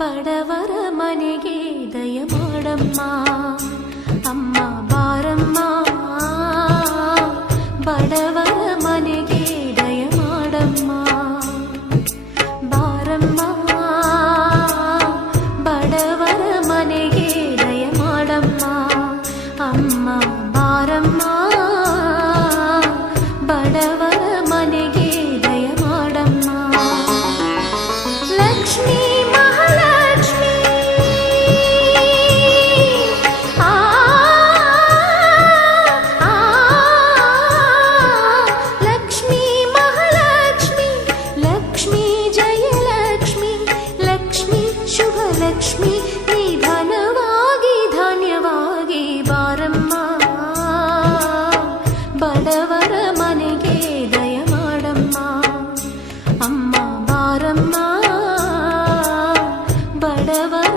ಬಡವರ ಮನೆಗೆ ದಯ ಮಾಡಮ್ಮ ಅಮ್ಮ ಬಾರಮ್ಮ ಬಡವರ ಮನೆಗೆ ದಯ ಮಾಡಮ್ಮ ಬಾರಮ್ಮ ಬಡವರ ಮನೆಗೆ ದಯ ಮಾಡಮ್ಮ ಅಮ್ಮ ಬಾರಮ್ಮ ಬಡವರ ಮನೆಗೆ ದಯ ಮಾಡಮ್ಮ ಲಕ್ಷ್ಮೀ ಲಕ್ಷ್ಮಿ ನಿಧನವಾಗಿ ಧಾನ್ಯವಾಗಿ ಬಾರಮ್ಮ ಬಡವರ ಮನೆಗೆ ದಯ ಮಾಡಮ್ಮ ಅಮ್ಮ ಬಾರಮ್ಮ ಬಡವರ